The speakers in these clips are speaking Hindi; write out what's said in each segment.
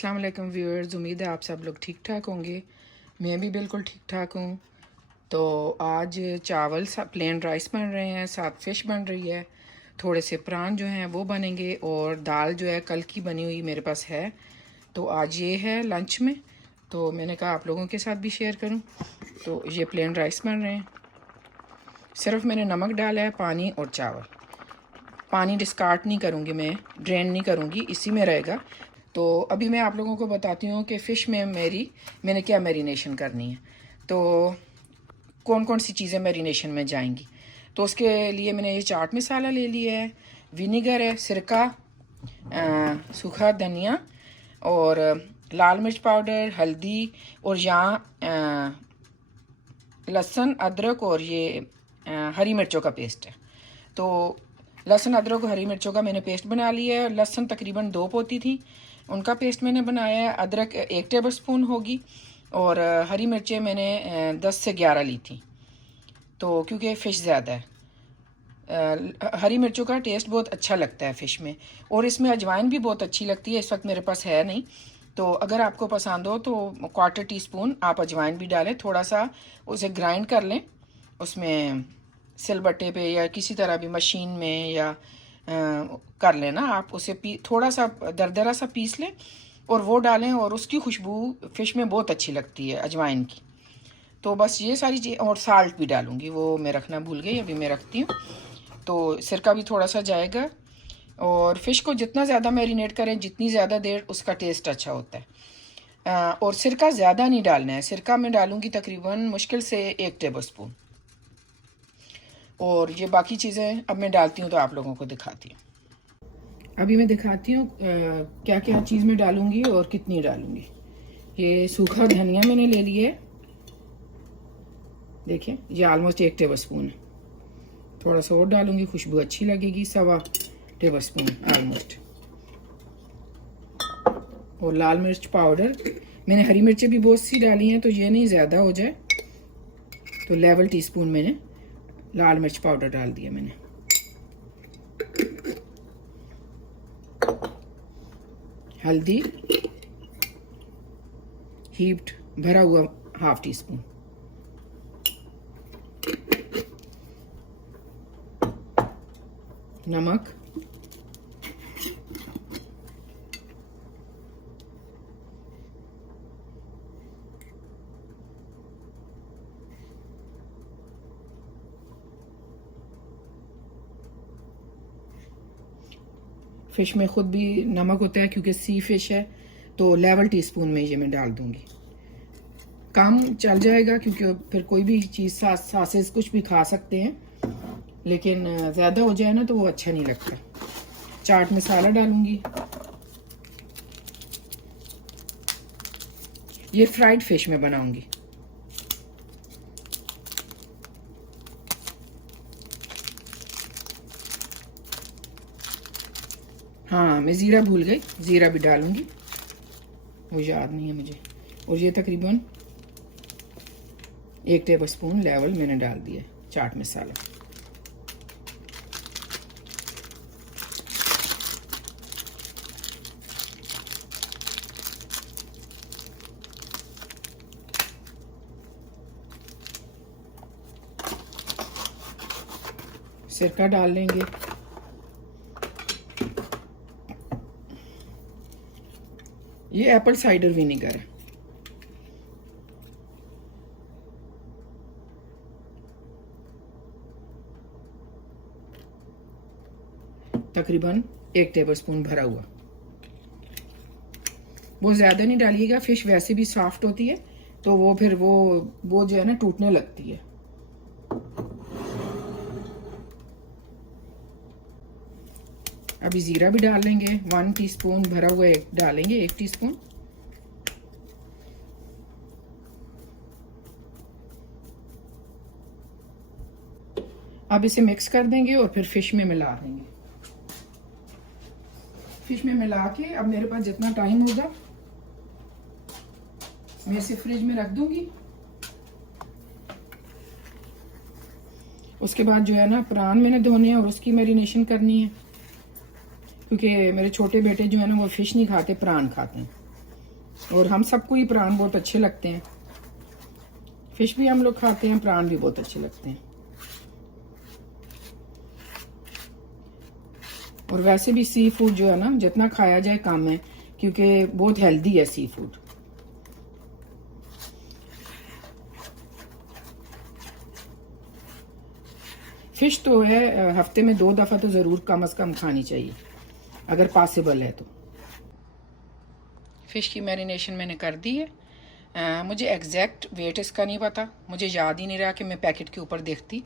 अस्सलाम वालेकुम व्यूअर्स, उम्मीद है आप सब लोग ठीक ठाक होंगे। मैं भी बिल्कुल ठीक ठाक हूँ। तो आज चावल प्लेन राइस बन रहे हैं, साथ फ़िश बन रही है, थोड़े से प्रान जो हैं वो बनेंगे और दाल जो है कल की बनी हुई मेरे पास है। तो आज ये है लंच में, तो मैंने कहा आप लोगों के साथ भी शेयर करूँ। तो ये प्लेन राइस बन रहे हैं, सिर्फ मैंने नमक डाला है, पानी और चावल। पानी डिस्कार्ड नहीं करूँगी, मैं ड्रेन नहीं करूँगी, इसी में रहेगा। तो अभी मैं आप लोगों को बताती हूँ कि फ़िश में मैंने क्या मैरिनेशन करनी है, तो कौन कौन सी चीज़ें मैरिनेशन में जाएंगी। तो उसके लिए मैंने ये चाट मसाला ले लिया है, विनीगर है, सिरका, सूखा धनिया और लाल मिर्च पाउडर, हल्दी और यहाँ लहसुन अदरक और ये हरी मिर्चों का पेस्ट है। तो लहसुन अदरक और हरी मिर्चों का मैंने पेस्ट बना लिया है। लहसुन तकरीबन 2 पोती थी, उनका पेस्ट मैंने बनाया है। अदरक 1 टेबलस्पून होगी और हरी मिर्चें मैंने 10 से 11 ली थी, तो क्योंकि फ़िश ज़्यादा है। हरी मिर्चों का टेस्ट बहुत अच्छा लगता है फ़िश में, और इसमें अजवाइन भी बहुत अच्छी लगती है। इस वक्त मेरे पास है नहीं, तो अगर आपको पसंद हो तो 1/4 टीस्पून आप अजवाइन भी डालें। थोड़ा सा उसे ग्राइंड कर लें, उसमें सिलबट्टे पे या किसी तरह भी मशीन में या कर लेना आप उसे। थोड़ा सा दरदरा सा पीस लें और वो डालें, और उसकी खुशबू फ़िश में बहुत अच्छी लगती है अजवाइन की। तो बस ये सारी चीज़, और साल्ट भी डालूँगी, वो मैं रखना भूल गई, अभी मैं रखती हूँ। तो सिरका भी थोड़ा सा जाएगा, और फ़िश को जितना ज़्यादा मैरिनेट करें, जितनी ज़्यादा देर, उसका टेस्ट अच्छा होता है। और सिरका ज़्यादा नहीं डालना है, सिरका मैं डालूँगी तकरीबन मुश्किल से 1 टेबलस्पून। और ये बाकी चीज़ें अब मैं डालती हूँ तो आप लोगों को दिखाती हूँ। अभी मैं दिखाती हूँ क्या क्या चीज़ मैं डालूँगी और कितनी डालूँगी। ये सूखा धनिया मैंने ले लिया है, देखिए ये ऑलमोस्ट 1 टेबलस्पून है। थोड़ा सा और डालूँगी, खुशबू अच्छी लगेगी, 1.25 टेबलस्पून ऑलमोस्ट। और लाल मिर्च पाउडर, मैंने हरी मिर्चें भी बहुत सी डाली हैं, तो ये नहीं ज़्यादा हो जाए, तो लेवल टीस्पून मैंने लाल मिर्च पाउडर डाल दिया मैंने। हल्दी हीप्ड भरा हुआ 1/2 टीस्पून। नमक, फ़िश में ख़ुद भी नमक होता है क्योंकि सी फ़िश है, तो लेवल टीस्पून में ये मैं डाल दूँगी। काम चल जाएगा क्योंकि फिर कोई भी चीज़ सासेस कुछ भी खा सकते हैं, लेकिन ज़्यादा हो जाए ना तो वो अच्छा नहीं लगता। चाट मसाला डालूँगी। ये फ्राइड फ़िश में बनाऊँगी। हाँ, मैं ज़ीरा भूल गई, ज़ीरा भी डालूँगी, वो याद नहीं है मुझे। और ये तकरीबन 1 टेबलस्पून लेवल मैंने डाल दिया चाट मसाला। सिरका डाल लेंगे। ये एप्पल साइडर विनेगर है। तकरीबन 1 टेबलस्पून भरा हुआ। वो ज़्यादा नहीं डालिएगा, फ़िश वैसे भी सॉफ्ट होती है, तो वो फिर वो जो है ना टूटने लगती है। अभी ज़ीरा भी डाल लेंगे, 1 टीस्पून भरा हुआ डालेंगे, 1 टीस्पून। अब इसे मिक्स कर देंगे और फिर फ़िश में मिला देंगे। फ़िश में मिला के अब मेरे पास जितना टाइम होगा मैं इसे फ्रिज में रख दूंगी। उसके बाद जो है ना प्रान मैंने धोने हैं और उसकी मैरिनेशन करनी है, क्योंकि मेरे छोटे बेटे जो है ना वो फ़िश नहीं खाते, प्रान खाते हैं। और हम सबको ही प्राण बहुत अच्छे लगते हैं। फिश भी हम लोग खाते हैं, प्राण भी बहुत अच्छे लगते हैं। और वैसे भी सी फूड जो है ना, जितना खाया जाए कम है, क्योंकि बहुत हेल्दी है सी फूड। फिश तो है हफ्ते में 2 दफ़ा तो ज़रूर कम से कम खानी चाहिए, अगर पॉसिबल है तो। फ़िश की मैरिनेशन मैंने कर दी है। मुझे एग्जैक्ट वेट इसका नहीं पता, मुझे याद ही नहीं रहा कि मैं पैकेट के ऊपर देखती,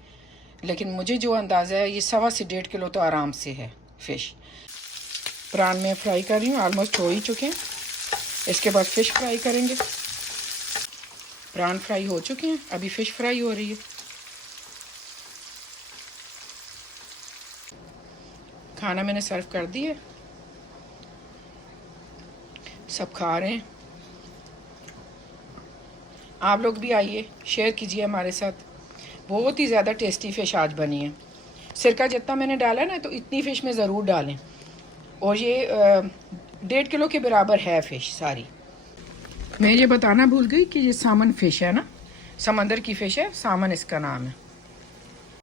लेकिन मुझे जो अंदाज़ा है ये 1.25 से 1.5 किलो तो आराम से है फ़िश। प्रान में फ्राई कर रही हूँ, ऑलमोस्ट हो ही चुके हैं। इसके बाद फ़िश फ्राई करेंगे। प्रान फ्राई हो चुके हैं, अभी फ़िश फ्राई हो रही है। खाना मैंने सर्व कर दिया, सब खा रहे हैं। आप लोग भी आइए, शेयर कीजिए हमारे साथ। बहुत ही ज़्यादा टेस्टी फ़िश आज बनी है। सिरका जितना मैंने डाला ना, तो इतनी फ़िश में ज़रूर डालें। और ये 1.5 किलो के बराबर है फ़िश सारी। मैं ये बताना भूल गई कि ये सामन फ़िश है ना, समंदर की फ़िश है, सामन इसका नाम है।